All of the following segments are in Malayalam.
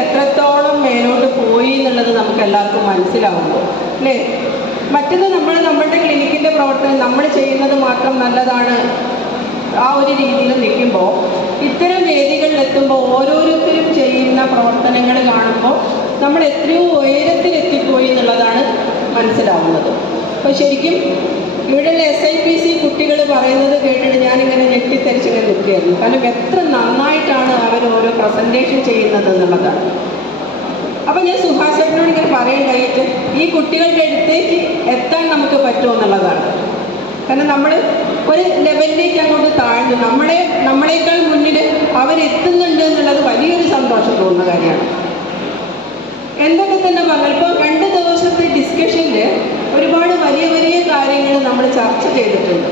എത്രത്തോളം മേലോട്ട് പോയി എന്നുള്ളത് നമുക്ക് എല്ലാവർക്കും മനസ്സിലാവുന്നു അല്ലേ? മറ്റത് നമ്മളുടെ ക്ലിനിക്കിൻ്റെ പ്രവർത്തനം നമ്മൾ ചെയ്യുന്നത് മാത്രം നല്ലതാണ് ആ ഒരു രീതിയിൽ നിൽക്കുമ്പോൾ, ഇത്തരം വേദികളിലെത്തുമ്പോൾ ഓരോരുത്തരും ചെയ്യുന്ന പ്രവർത്തനങ്ങൾ കാണുമ്പോൾ നമ്മൾ എത്രയോ ഉയരത്തിലെത്തിപ്പോയി എന്നുള്ളതാണ് മനസ്സിലാവുന്നത്. അപ്പോൾ ശരിക്കും ഇവിടെയുള്ള SIPC കുട്ടികൾ പറയുന്നത് കേട്ടിട്ട് ഞാനിങ്ങനെ ഞെട്ടിത്തരിച്ചിങ്ങനെ നിൽക്കുകയായിരുന്നു. കാരണം എത്ര നന്നായിട്ടാണ് അവർ ഓരോ പ്രസൻറ്റേഷൻ ചെയ്യുന്നത് എന്നുള്ളതാണ്. അപ്പോൾ ഞാൻ സുഹാസേട്ടനോട് ഇങ്ങനെ പറയേണ്ടായിട്ട് ഈ കുട്ടികളുടെ അടുത്തേക്ക് എത്താൻ നമുക്ക് പറ്റുമെന്നുള്ളതാണ്. കാരണം നമ്മൾ ഒരു ലെവലിലേക്ക് അങ്ങോട്ട് താഴ്ന്നു, നമ്മളെക്കാൾ മുന്നിൽ അവരെത്തുന്നുണ്ട് എന്നുള്ളത് വലിയൊരു സന്തോഷം തോന്നുന്ന കാര്യമാണ്. എന്തൊക്കെ തന്നെ പറഞ്ഞാൽ ഇപ്പോൾ 2 ദിവസത്തെ ഡിസ്കഷനിൽ ഒരുപാട് വലിയ വലിയ കാര്യങ്ങൾ നമ്മൾ ചർച്ച ചെയ്തിട്ടുണ്ട്.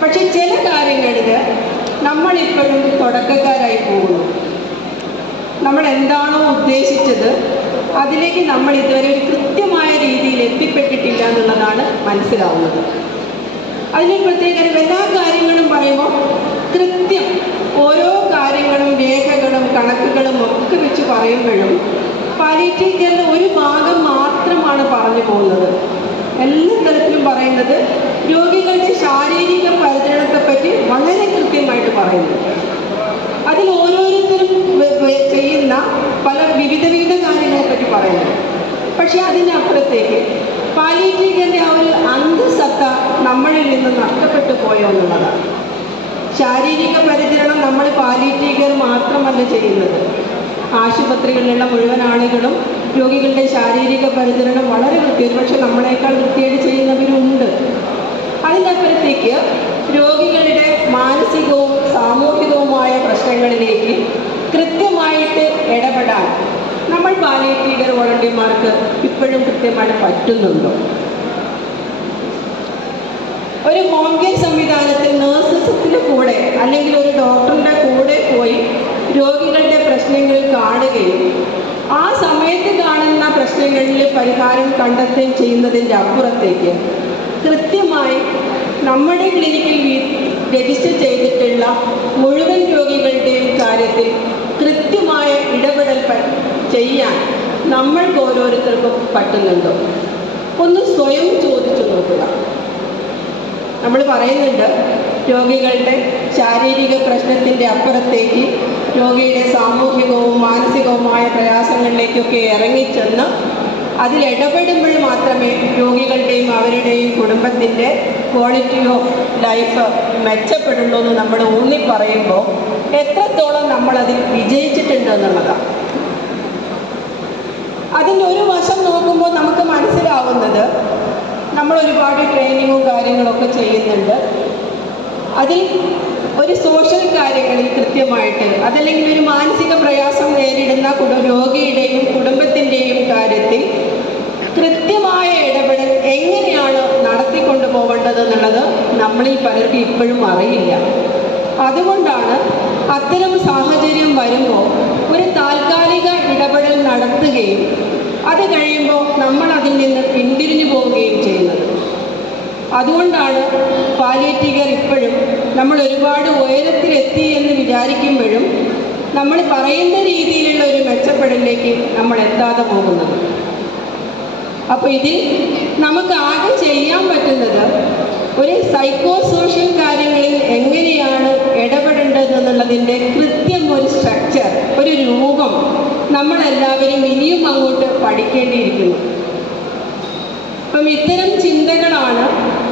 പക്ഷെ ചില കാര്യങ്ങളിൽ നമ്മളിപ്പോഴും തുടക്കക്കാരായി പോകുന്നു. നമ്മൾ എന്താണോ ഉദ്ദേശിച്ചത് അതിലേക്ക് നമ്മൾ ഇതുവരെ ഒരു കൃത്യമായ രീതിയിൽ എത്തിപ്പെട്ടിട്ടില്ല എന്നുള്ളതാണ് മനസ്സിലാവുന്നത്. അതിന് പ്രത്യേകം എല്ലാ കാര്യങ്ങളും പറയുമ്പോൾ കൃത്യം ഓരോ കാര്യങ്ങളും രേഖകളും കണക്കുകളും ഒക്കെ വെച്ച് പറയുമ്പോഴും പാലിയേറ്റീവ് കെയറിൻ്റെ ഒരു ഭാഗം മാത്രമാണ് പറഞ്ഞു പോകുന്നത്. എല്ലാ തരത്തിലും പറയുന്നത് രോഗികളുടെ ശാരീരിക പരിചരണത്തെപ്പറ്റി വളരെ കൃത്യമായിട്ട് പറയുന്നു. അതിൽ ഓരോരുത്തരും ചെയ്യുന്ന പല വിവിധ കാര്യങ്ങളെപ്പറ്റി പറയുന്നു. പക്ഷേ അതിനപ്പുറത്തേക്ക് പാലിയേറ്റീവ് കെയറിൻ്റെ ആ ഒരു അന്തസത്ത നമ്മളിൽ നിന്ന് നഷ്ടപ്പെട്ടു പോയോ എന്നുള്ളതാണ്. ശാരീരിക പരിചരണം നമ്മൾ പാലിയേറ്റീവ് കെയർ മാത്രമല്ല ചെയ്യുന്നത്. ആശുപത്രികളിലുള്ള മുഴുവൻ ആളുകളും രോഗികളുടെ ശാരീരിക പരിചരണം വളരെ പക്ഷെ നമ്മളെക്കാൾ വൃത്തിയായിട്ട് ചെയ്യുന്നവരുണ്ട്. അതിനപ്പുറത്തേക്ക് രോഗികളുടെ മാനസികവും സാമൂഹികവുമായ പ്രശ്നങ്ങളിലേക്ക് കൃത്യമായിട്ട് ഇടപെടാൻ നമ്മൾ പാലിയേറ്റീവ് കെയർ വോളണ്ടിയർമാർക്ക് ഇപ്പോഴും കൃത്യമായിട്ട് പറ്റുന്നുണ്ടോ? ഒരു ഹോം കെയർ സംവിധാനത്തിൽ നഴ്സസിൻ്റെ കൂടെ അല്ലെങ്കിൽ ഒരു ഡോക്ടറിൻ്റെ കൂടെ പോയി രോഗികളുടെ പ്രശ്നങ്ങൾ കാണുകയും ആ സമയത്ത് കാണുന്ന പ്രശ്നങ്ങളിൽ പരിഹാരം കണ്ടെത്തുകയും ചെയ്യുന്നതിൻ്റെ അപ്പുറത്തേക്ക് കൃത്യമായി നമ്മുടെ ക്ലിനിക്കിൽ രജിസ്റ്റർ ചെയ്തിട്ടുള്ള മുഴുവൻ രോഗികളുടെയും കാര്യത്തിൽ കൃത്യമായ ഇടപെടൽ ചെയ്യാൻ നമ്മൾക്ക് ഓരോരുത്തർക്കും പറ്റുന്നുണ്ടോ? ഒന്ന് സ്വയം ചോദിച്ചു നോക്കുക. നമ്മൾ പറയുന്നുണ്ട് രോഗികളുടെ ശാരീരിക പ്രശ്നത്തിൻ്റെ അപ്പുറത്തേക്ക് രോഗിയുടെ സാമൂഹികവും മാനസികവുമായ പ്രയാസങ്ങളിലേക്കൊക്കെ ഇറങ്ങിച്ചെന്ന് അതിലിടപെടുമ്പോൾ മാത്രമേ രോഗികളുടെയും അവരുടെയും കുടുംബത്തിൻ്റെ ക്വാളിറ്റി ഓഫ് ലൈഫ് മെച്ചപ്പെടുള്ളൂ എന്ന് നമ്മൾ ഊന്നി പറയുമ്പോൾ എത്രത്തോളം നമ്മളതിൽ വിജയിച്ചിട്ടുണ്ട് എന്നുള്ളതാണ്. അതിൻ്റെ ഒരു വശം നോക്കുമ്പോൾ നമുക്ക് മനസ്സിലാവുന്നത് നമ്മൾ ഒരുപാട് ട്രെയിനിങ്ങും കാര്യങ്ങളൊക്കെ ചെയ്യുന്നുണ്ട്. അതിൽ ഒരു സോഷ്യൽ കാര്യങ്ങളിൽ കൃത്യമായിട്ട് അതല്ലെങ്കിൽ ഒരു മാനസിക പ്രയാസം നേരിടുന്ന രോഗിയുടെയും കുടുംബത്തിൻ്റെയും കാര്യത്തിൽ കൃത്യമായ ഇടപെടൽ എങ്ങനെയാണ് നടത്തിക്കൊണ്ടു പോകേണ്ടത് എന്നുള്ളത് നമ്മളിൽ പലർക്കും ഇപ്പോഴും അറിയില്ല. അതുകൊണ്ടാണ് അത്തരം സാഹചര്യം വരുമ്പോൾ ഒരു താൽക്കാലിക ഇടപെടൽ നടത്തുകയും അത് കഴിയുമ്പോൾ നമ്മൾ അതിൽ നിന്ന് പിന്തിരിഞ്ഞു പോവുകയും ചെയ്യുന്നത്. അതുകൊണ്ടാണ് പാലിയേറ്റീവ് കെയർ ഇപ്പോഴും നമ്മൾ ഒരുപാട് ഉയരത്തിലെത്തി എന്ന് വിചാരിക്കുമ്പോഴും നമ്മൾ പറയുന്ന രീതിയിലുള്ള ഒരു മെച്ചപ്പെടലിലേക്ക് നമ്മൾ എത്താതെ പോകുന്നത്. അപ്പോൾ ഇതിൽ നമുക്ക് ആകെ ചെയ്യാൻ പറ്റുന്നത് ഒരു സൈക്കോ സോഷ്യൽ കാര്യങ്ങളിൽ എങ്ങനെയാണ് ഇടപെടേണ്ടത് എന്നുള്ളതിൻ്റെ കൃത്യം ഒരു സ്ട്രക്ചർ, ഒരു രൂപം നമ്മളെല്ലാവരും ഇനിയും അങ്ങോട്ട് പഠിക്കേണ്ടിയിരിക്കുന്നു. അപ്പം ഇത്തരം ചിന്തകളാണ്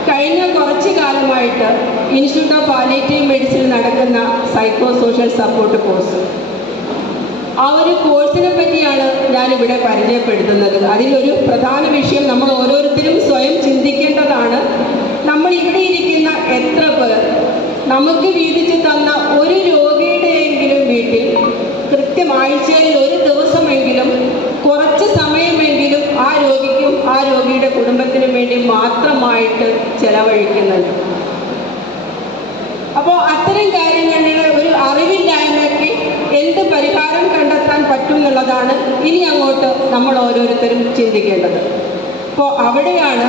കഴിഞ്ഞ കുറച്ച് കാലമായിട്ട് ഇൻസ്റ്റിറ്റ്യൂട്ട് ഓഫ് പാലിയേറ്റീവ് മെഡിസിൻ നടക്കുന്ന സൈക്കോ സോഷ്യൽ സപ്പോർട്ട് കോഴ്സ്. ആ ഒരു കോഴ്സിനെ പറ്റിയാണ് ഞാനിവിടെ പരിചയപ്പെടുത്തുന്നത്. അതിലൊരു പ്രധാന വിഷയം നമ്മൾ ഓരോരുത്തരും സ്വയം ചിന്തിക്കേണ്ടതാണ്. നമ്മൾ ഇവിടെ ഇരിക്കുന്ന എത്ര പേർ നമുക്ക് വീതിച്ച് തന്ന ഒരു രോഗിയുടെയെങ്കിലും വീട്ടിൽ ആഴ്ചയിൽ ഒരു ദിവസമെങ്കിലും കുറച്ച് സമയമെങ്കിലും ആ രോഗിക്കും ആ രോഗിയുടെ കുടുംബത്തിനും വേണ്ടി മാത്രമായിട്ട് ചെലവഴിക്കുന്നുണ്ട്. അപ്പോൾ അത്തരം കാര്യങ്ങളിൽ ഒരു അറിവില്ലായ്മയ്ക്ക് എന്ത് പരിഹാരം കണ്ടെത്താൻ പറ്റും എന്നുള്ളതാണ് ഇനി അങ്ങോട്ട് നമ്മൾ ഓരോരുത്തരും ചിന്തിക്കേണ്ടത്. അപ്പോൾ അവിടെയാണ്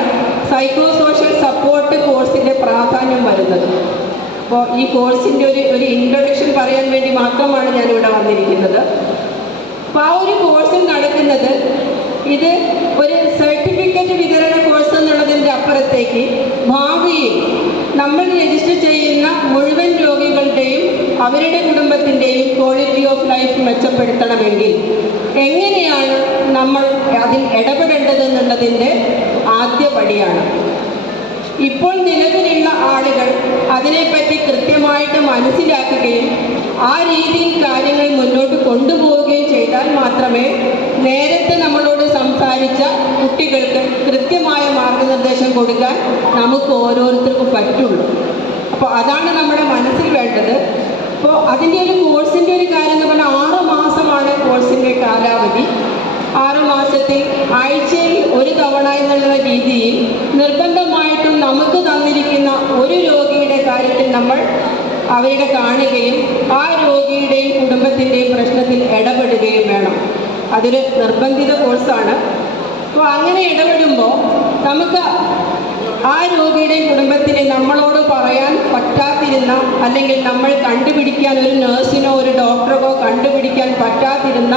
സൈക്കോ സോഷ്യൽ സപ്പോർട്ട് കോഴ്സിൻ്റെ പ്രാധാന്യം വരുന്നത്. അപ്പോൾ ഈ കോഴ്സിൻ്റെ ഒരു ഇൻട്രൊഡക്ഷൻ പറയാൻ വേണ്ടി മാത്രമാണ് ഞാനിവിടെ വന്നിരിക്കുന്നത്. അപ്പോൾ ആ ഒരു കോഴ്സിൽ നടക്കുന്നത് ഇത് ഒരു സർട്ടിഫിക്കറ്റ് വിതരണ കോഴ്സ് എന്നുള്ളതിൻ്റെ അപ്പുറത്തേക്ക് ഭാവിയിൽ നമ്മൾ രജിസ്റ്റർ ചെയ്യുന്ന മുഴുവൻ രോഗികളുടെയും അവരുടെ കുടുംബത്തിൻ്റെയും ക്വാളിറ്റി ഓഫ് ലൈഫ് മെച്ചപ്പെടുത്തണമെങ്കിൽ എങ്ങനെയാണ് നമ്മൾ അതിൽ ഇടപെടേണ്ടതെന്നുള്ളതിൻ്റെ ആദ്യ പടിയാണ്. ഇപ്പോൾ നിലവിലുള്ള ആളുകൾ അതിനെപ്പറ്റി കൃത്യമായിട്ട് മനസ്സിലാക്കുകയും ആ രീതിയിൽ കാര്യങ്ങൾ മുന്നോട്ട് കൊണ്ടുപോവുകയും ചെയ്താൽ മാത്രമേ നേരത്തെ നമ്മളോട് സംസാരിച്ച കുട്ടികൾക്ക് കൃത്യമായ മാർഗനിർദ്ദേശം കൊടുക്കാൻ നമുക്ക് ഓരോരുത്തർക്കും പറ്റുള്ളൂ. അപ്പോൾ അതാണ് നമ്മുടെ മനസ്സിൽ വേണ്ടത്. അപ്പോൾ അതിൻ്റെ ഒരു കോഴ്സിൻ്റെ ഒരു കാര്യം എന്ന് പറഞ്ഞാൽ 6 മാസമാണ് കോഴ്സിൻ്റെ കാലാവധി. 6 മാസത്തിൽ ആഴ്ചയിൽ ഒരു തവണ എന്നുള്ള രീതിയിൽ നിർബന്ധമായിട്ടും നമുക്ക് തന്നിരിക്കുന്ന ഒരു രോഗിയുടെ കാര്യത്തിൽ നമ്മൾ അവരുടെ കാണുകയും ആ രോഗിയുടെയും കുടുംബത്തിൻ്റെയും പ്രശ്നത്തിൽ ഇടപെടുകയും വേണം. അതൊരു നിർബന്ധിത കോഴ്സാണ്. അപ്പോൾ അങ്ങനെ ഇടപെടുമ്പോൾ നമുക്ക് ആ രോഗിയുടെയും കുടുംബത്തിന് നമ്മളോട് പറയാൻ പറ്റാതിരുന്ന, അല്ലെങ്കിൽ നമ്മൾ കണ്ടുപിടിക്കാൻ ഒരു നഴ്സിനോ ഒരു ഡോക്ടറോ കണ്ടുപിടിക്കാൻ പറ്റാതിരുന്ന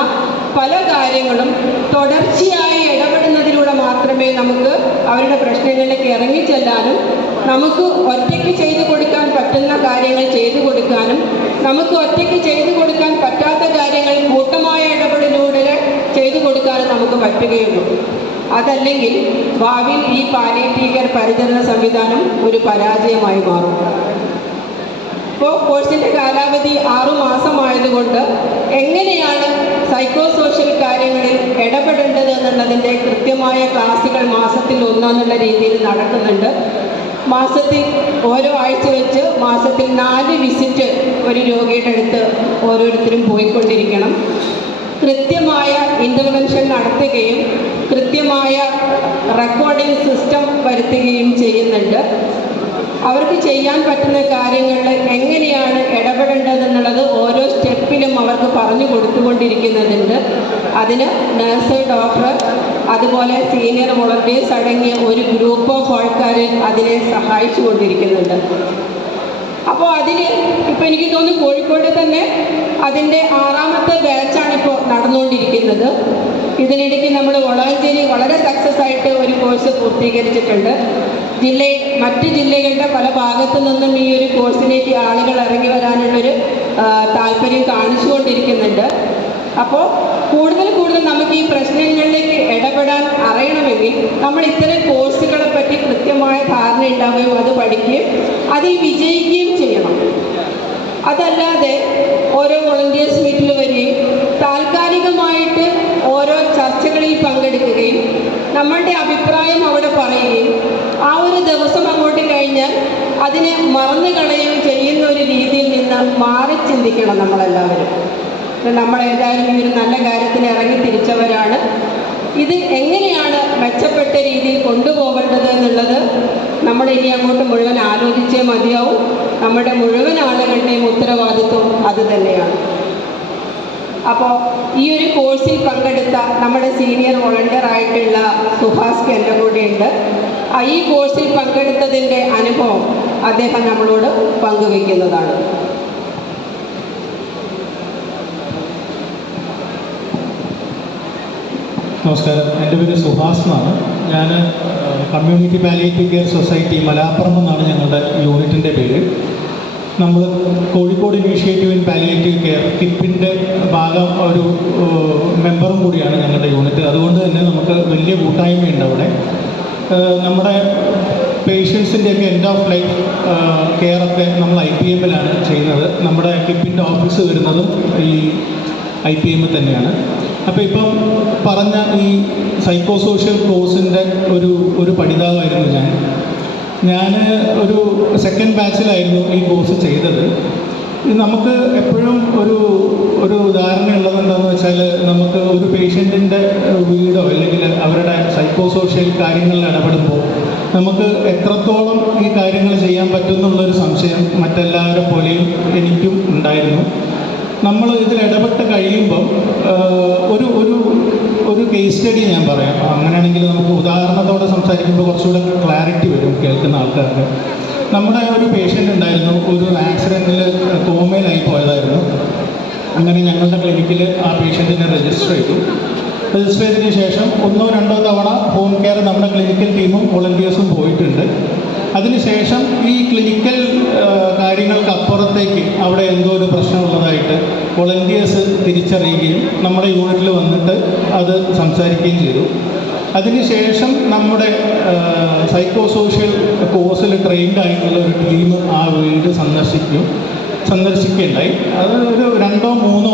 പല കാര്യങ്ങളും തുടർച്ചയായി ഇടപെടുന്നതിലൂടെ മാത്രമേ നമുക്ക് അവരുടെ പ്രശ്നങ്ങളിലേക്ക് ഇറങ്ങിച്ചെല്ലാനും, നമുക്ക് ഒറ്റയ്ക്ക് ചെയ്തു കൊടുക്കാൻ പറ്റുന്ന കാര്യങ്ങൾ ചെയ്തു കൊടുക്കാനും, നമുക്ക് ഒറ്റയ്ക്ക് ചെയ്തു കൊടുക്കാൻ പറ്റാത്ത കാര്യങ്ങൾ കൂട്ടമായ ഇടപെടലിലൂടെ ചെയ്തു കൊടുക്കാനും നമുക്ക് പറ്റുകയുള്ളൂ. അതല്ലെങ്കിൽ ഭാവിയിൽ ഈ പാലിയേറ്റീവ് കെയർ പരിചരണ സംവിധാനം ഒരു പരാജയമായി മാറും. ഇപ്പോൾ കോഴ്സിൻ്റെ കാലാവധി 6 മാസമായതുകൊണ്ട് എങ്ങനെയാണ് സൈക്കോ സോഷ്യൽ കാര്യങ്ങളിൽ ഇടപെടേണ്ടത് എന്നുള്ളതിൻ്റെ കൃത്യമായ ക്ലാസുകൾ മാസത്തിൽ 1 എന്നുള്ള രീതിയിൽ നടക്കുന്നുണ്ട്. മാസത്തിൽ ഓരോ ആഴ്ച വെച്ച് മാസത്തിൽ 4 വിസിറ്റ് ഒരു രോഗിയുടെ അടുത്ത് ഓരോരുത്തരും പോയിക്കൊണ്ടിരിക്കണം. കൃത്യമായ ഇൻ്റർവെൻഷൻ നടത്തുകയും കൃത്യമായ റെക്കോർഡിംഗ് സിസ്റ്റം വരുത്തുകയും ചെയ്യുന്നുണ്ട്. അവർക്ക് ചെയ്യാൻ പറ്റുന്ന കാര്യങ്ങളിൽ എങ്ങനെയാണ് ഇടപെടേണ്ടതെന്നുള്ളത് ഓരോ സ്റ്റെപ്പിലും അവർക്ക് പറഞ്ഞു കൊടുത്തുകൊണ്ടിരിക്കുന്നുണ്ട്. അതിന് നഴ്സ്, ഡോക്ടർ, അതുപോലെ സീനിയർ വോളണ്ടിയേഴ്സ് അടങ്ങിയ ഒരു ഗ്രൂപ്പ് ഓഫ് ആൾക്കാർ അതിനെ സഹായിച്ചു കൊണ്ടിരിക്കുന്നുണ്ട്. അപ്പോൾ അതിന് ഇപ്പോൾ എനിക്ക് തോന്നുന്നു കോഴിക്കോട് തന്നെ അതിൻ്റെ 6ാമത്തെ ബാച്ചാണിപ്പോൾ നടന്നുകൊണ്ടിരിക്കുന്നത്. ഇതിനിടയ്ക്ക് നമ്മൾ വളാഞ്ചേരി വളരെ സക്സസ് ആയിട്ട് ഒരു കോഴ്സ് പൂർത്തീകരിച്ചിട്ടുണ്ട്. മറ്റ് ജില്ലകളുടെ പല ഭാഗത്തു നിന്നും ഈ ഒരു കോഴ്സിലേക്ക് ആളുകൾ ഇറങ്ങി വരാനുള്ളൊരു താല്പര്യം കാണിച്ചുകൊണ്ടിരിക്കുന്നുണ്ട്. അപ്പോൾ കൂടുതൽ നമുക്ക് ഈ പ്രശ്നങ്ങളിലേക്ക് ഇടപെടാൻ അറിയണമെങ്കിൽ നമ്മൾ ഇത്തരം കോഴ്സുകളെ പറ്റി കൃത്യമായ ധാരണ ഉണ്ടാവുകയും അത് പഠിക്കുകയും അതിൽ വിജയിക്കുകയും ചെയ്യണം. അതല്ലാതെ ഓരോ വോളണ്ടിയേഴ്സ് മീറ്റിൽ വരികയും താൽക്കാലികമായിട്ട് ഓരോ ചർച്ചകളിൽ പങ്കെടുക്കുകയും നമ്മളുടെ അഭിപ്രായം അവിടെ പറയുകയും ആ ഒരു ദിവസം അങ്ങോട്ട് കഴിഞ്ഞാൽ അതിനെ മറന്നു കളയുകയും ചെയ്യുന്ന ഒരു രീതിയിൽ നിന്ന് മാറി ചിന്തിക്കണം നമ്മളെല്ലാവരും. നമ്മളേതായാലും ഈ ഒരു നല്ല കാര്യത്തിന് ഇറങ്ങി തിരിച്ചവരാണ്. ഇത് എങ്ങനെയാണ് മെച്ചപ്പെട്ട രീതിയിൽ കൊണ്ടുപോകേണ്ടത് എന്നുള്ളത് നമ്മൾ ഇനി അങ്ങോട്ട് മുഴുവൻ ആലോചിച്ചേ മതിയാവും. നമ്മുടെ മുഴുവൻ ആളുകളുടെയും ഉത്തരവാദിത്വം അത് തന്നെയാണ്. അപ്പോൾ ഈ ഒരു കോഴ്സിൽ പങ്കെടുത്ത നമ്മുടെ സീനിയർ വോളണ്ടിയർ ആയിട്ടുള്ള സുഹാസ് എൻ്റെ കൂടെയുണ്ട്. ഈ കോഴ്സിൽ പങ്കെടുത്തതിൻ്റെ അനുഭവം അദ്ദേഹം നമ്മളോട് പങ്കുവയ്ക്കുന്നതാണ്. നമസ്കാരം, എൻ്റെ പേര് സുഹാസ് എന്നാണ്. ഞാൻ community palliative care society Malappuram എന്നാണ് ഞങ്ങളുടെ യൂണിറ്റിൻ്റെ പേര്. നമ്മൾ Kozhikode initiative in palliative care കിപ്പിൻ്റെ ഭാഗം ഒരു മെമ്പറും കൂടിയാണ് ഞങ്ങളുടെ യൂണിറ്റ്. അതുകൊണ്ട് തന്നെ നമുക്ക് വലിയ കൂട്ടായ്മയുണ്ട് അവിടെ. നമ്മുടെ പേഷ്യൻസിൻ്റെയൊക്കെ എൻഡ് ഓഫ് ലൈഫ് കെയറൊക്കെ നമ്മൾ IPM-ലാണ് ചെയ്യുന്നത്. നമ്മുടെ കിപ്പിൻ്റെ ഓഫീസ് വരുന്നതും ഈ IPM തന്നെയാണ്. അപ്പോൾ ഇപ്പം പറഞ്ഞ ഈ സൈക്കോ സോഷ്യൽ കോഴ്സിൻ്റെ ഒരു പഠിതാവായിരുന്നു ഞാൻ ഒരു സെക്കൻഡ് ബാച്ചിലായിരുന്നു ഈ കോഴ്സ് ചെയ്തത്. നമുക്ക് എപ്പോഴും ഒരു ധാരണയുള്ളത് എന്താണെന്ന് വെച്ചാൽ, നമുക്ക് ഒരു പേഷ്യൻറ്റിൻ്റെ വീടോ അല്ലെങ്കിൽ അവരുടെ സൈക്കോ സോഷ്യൽ കാര്യങ്ങളിൽ ഇടപെടുമ്പോൾ നമുക്ക് എത്രത്തോളം ഈ കാര്യങ്ങൾ ചെയ്യാൻ പറ്റുമെന്നുള്ളൊരു സംശയം മറ്റെല്ലാവരെ പോലെയും എനിക്കും ഉണ്ടായിരുന്നു. നമ്മൾ ഇതിൽ ഇടപെട്ട് കഴിയുമ്പം ഒരു കേസ് സ്റ്റഡി ഞാൻ പറയാം. അങ്ങനെയാണെങ്കിൽ നമുക്ക് ഉദാഹരണത്തോടെ സംസാരിക്കുമ്പോൾ കുറച്ചുകൂടെ ക്ലാരിറ്റി വരും കേൾക്കുന്ന ആൾക്കാർക്ക്. നമ്മുടെ ഒരു പേഷ്യൻ്റ് ഉണ്ടായിരുന്നു, ഒരു ആക്സിഡൻറ്റിൽ കോമയിലായി പോയതായിരുന്നു. അങ്ങനെ ഞങ്ങളുടെ ക്ലിനിക്കിൽ ആ പേഷ്യൻറ്റിനെ രജിസ്റ്റർ ചെയ്തു. രജിസ്റ്റർ ചെയ്തതിന് ശേഷം 1-2 തവണ ഹോം കെയർ നമ്മുടെ ക്ലിനിക്കൽ ടീമും വോളണ്ടിയേഴ്സും പോയിട്ടുണ്ട്. അതിനുശേഷം ഈ ക്ലിനിക്കൽ കാര്യങ്ങൾക്ക് അപ്പുറത്തേക്ക് അവിടെ എന്തോ ഒരു പ്രശ്നമുള്ളതായിട്ട് വോളണ്ടിയേഴ്സ് തിരിച്ചറിയുകയും നമ്മുടെ യൂണിറ്റിൽ വന്നിട്ട് അത് സംസാരിക്കുകയും ചെയ്തു. അതിനുശേഷം നമ്മുടെ സൈക്കോ സോഷ്യൽ കോഴ്സിൽ ട്രെയിൻഡ് ആയിട്ടുള്ള ഒരു ടീം ആ വീട് സന്ദർശിക്കുകയുണ്ടായി. അത് ഒരു 2-3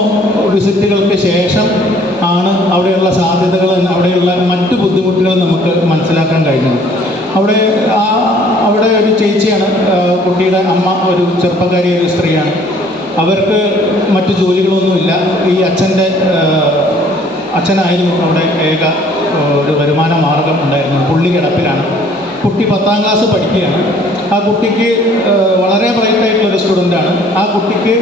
വിസിറ്റുകൾക്ക് ശേഷം ആണ് അവിടെയുള്ള സാധ്യതകൾ, അവിടെയുള്ള മറ്റ് ബുദ്ധിമുട്ടുകൾ നമുക്ക് മനസ്സിലാക്കാൻ കഴിഞ്ഞത്. അവിടെ ഒരു ചേച്ചിയാണ്, കുട്ടിയുടെ അമ്മ, ഒരു ചെറുപ്പക്കാരിയായ ഒരു സ്ത്രീയാണ്. അവർക്ക് മറ്റു ജോലികളൊന്നുമില്ല. ഈ അച്ഛനായിരുന്നു അവിടെ ഏക ഒരു വരുമാന മാർഗം ഉണ്ടായിരുന്നു. പുള്ളി കിടപ്പിലാണ്. കുട്ടി 10ാം ക്ലാസ് പഠിക്കുകയാണ്. ആ കുട്ടിക്ക് വളരെ ബ്രൈറ്റായിട്ടുള്ളൊരു സ്റ്റുഡൻ്റാണ്. ആ കുട്ടിക്ക്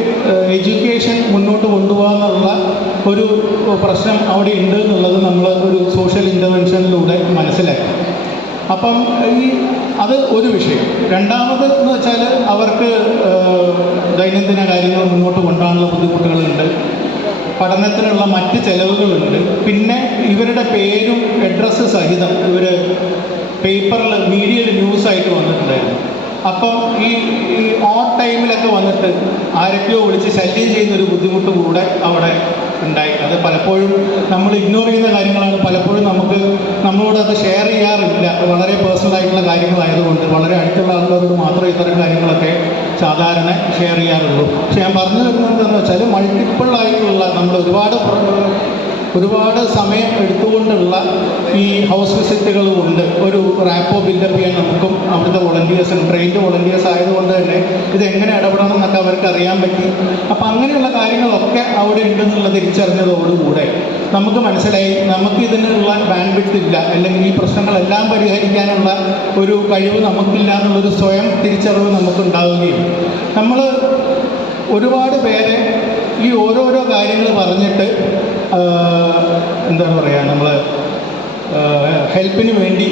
എഡ്യൂക്കേഷൻ മുന്നോട്ട് കൊണ്ടുപോകാനുള്ള ഒരു പ്രശ്നം അവിടെ ഉണ്ട് എന്നുള്ളത് നമ്മൾ ഒരു സോഷ്യൽ ഇൻ്റർവെൻഷനിലൂടെ മനസ്സിലാക്കി. അപ്പം അത് ഒരു വിഷയം. രണ്ടാമത് എന്ന് വെച്ചാൽ അവർക്ക് ദൈനംദിന കാര്യങ്ങൾ മുന്നോട്ട് കൊണ്ടുപോകാനുള്ള ബുദ്ധിമുട്ടുകളുണ്ട്, പഠനത്തിനുള്ള മറ്റ് ചിലവുകളുണ്ട്. പിന്നെ ഇവരുടെ പേരും അഡ്രസ്സ് സഹിതം ഇവർ പേപ്പറിൽ മീഡിയയിൽ ന്യൂസായിട്ട് വന്നിട്ടുണ്ടായിരുന്നു. അപ്പം ഈ ഓഡ് ടൈമിലൊക്കെ വന്നിട്ട് ആരൊക്കെയോ വിളിച്ച് ശല്യം ചെയ്യുന്നൊരു ബുദ്ധിമുട്ട് കൂടെ അവിടെ ഉണ്ടായി. അത് പലപ്പോഴും നമ്മൾ ഇഗ്നോർ ചെയ്യുന്ന കാര്യങ്ങളാണ്. പലപ്പോഴും നമ്മളോടത് ഷെയർ ചെയ്യാറില്ല. വളരെ പേഴ്സണലായിട്ടുള്ള കാര്യങ്ങളായതുകൊണ്ട് വളരെ അടുത്തുള്ള ആൾക്കാരോട് മാത്രമേ ഇത്തരം കാര്യങ്ങളൊക്കെ സാധാരണ ഷെയർ ചെയ്യാറുള്ളൂ. പക്ഷെ ഞാൻ പറഞ്ഞു വരുന്നത് എന്താണെന്ന് വെച്ചാൽ മൾട്ടിപ്പിളായിട്ടുള്ള നമ്മൾ ഒരുപാട് സമയം എടുത്തുകൊണ്ടുള്ള ഈ ഹൗസ് വിസിറ്റുകളും ഉണ്ട്. ഒരു റാപ്പോ ബിൽഡപ്പ് ചെയ്യാൻ നമുക്കും അവിടുത്തെ വോളണ്ടിയേഴ്സിനും ട്രെയിൻഡ് വോളണ്ടിയേഴ്സ് ആയതുകൊണ്ട് തന്നെ ഇതെങ്ങനെ ഇടപെടണം എന്നൊക്കെ അവർക്ക് അറിയാൻ പറ്റി. അപ്പം അങ്ങനെയുള്ള കാര്യങ്ങളൊക്കെ അവിടെ ഉണ്ടെന്നുള്ളത് തിരിച്ചറിഞ്ഞതോടുകൂടെ നമുക്ക് മനസ്സിലായി നമുക്ക് ഇതിനുള്ള ബാൻഡ്വിഡ്ത്ത് ഇല്ല, അല്ലെങ്കിൽ ഈ പ്രശ്നങ്ങളെല്ലാം പരിഹരിക്കാനുള്ള ഒരു കഴിവ് നമുക്കില്ല എന്നുള്ളൊരു സ്വയം തിരിച്ചറിവ് നമുക്കുണ്ടാവുകയും നമ്മൾ ഒരുപാട് പേരെ ഈ ഓരോരോ കാര്യങ്ങൾ പറഞ്ഞിട്ട് എന്താണ് പറയുക, നമ്മൾ ഹെൽപ്പിന് വേണ്ടി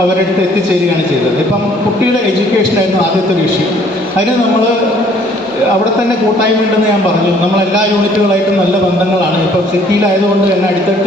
അവരുടെ അടുത്ത് എത്തിച്ചേരുകയാണ് ചെയ്തത്. ഇപ്പം കുട്ടിയുടെ എഡ്യൂക്കേഷനായിരുന്നു ആദ്യത്തെ ഒരു ഇഷ്യൂ. അതിന് നമ്മൾ അവിടെ തന്നെ കൂട്ടായ്മ ഉണ്ടെന്ന് ഞാൻ പറഞ്ഞു. നമ്മളെല്ലാ യൂണിറ്റുകളായിട്ടും നല്ല ബന്ധങ്ങളാണ്. ഇപ്പം സിറ്റിയിലായതുകൊണ്ട് തന്നെ അടുത്തടുത്ത്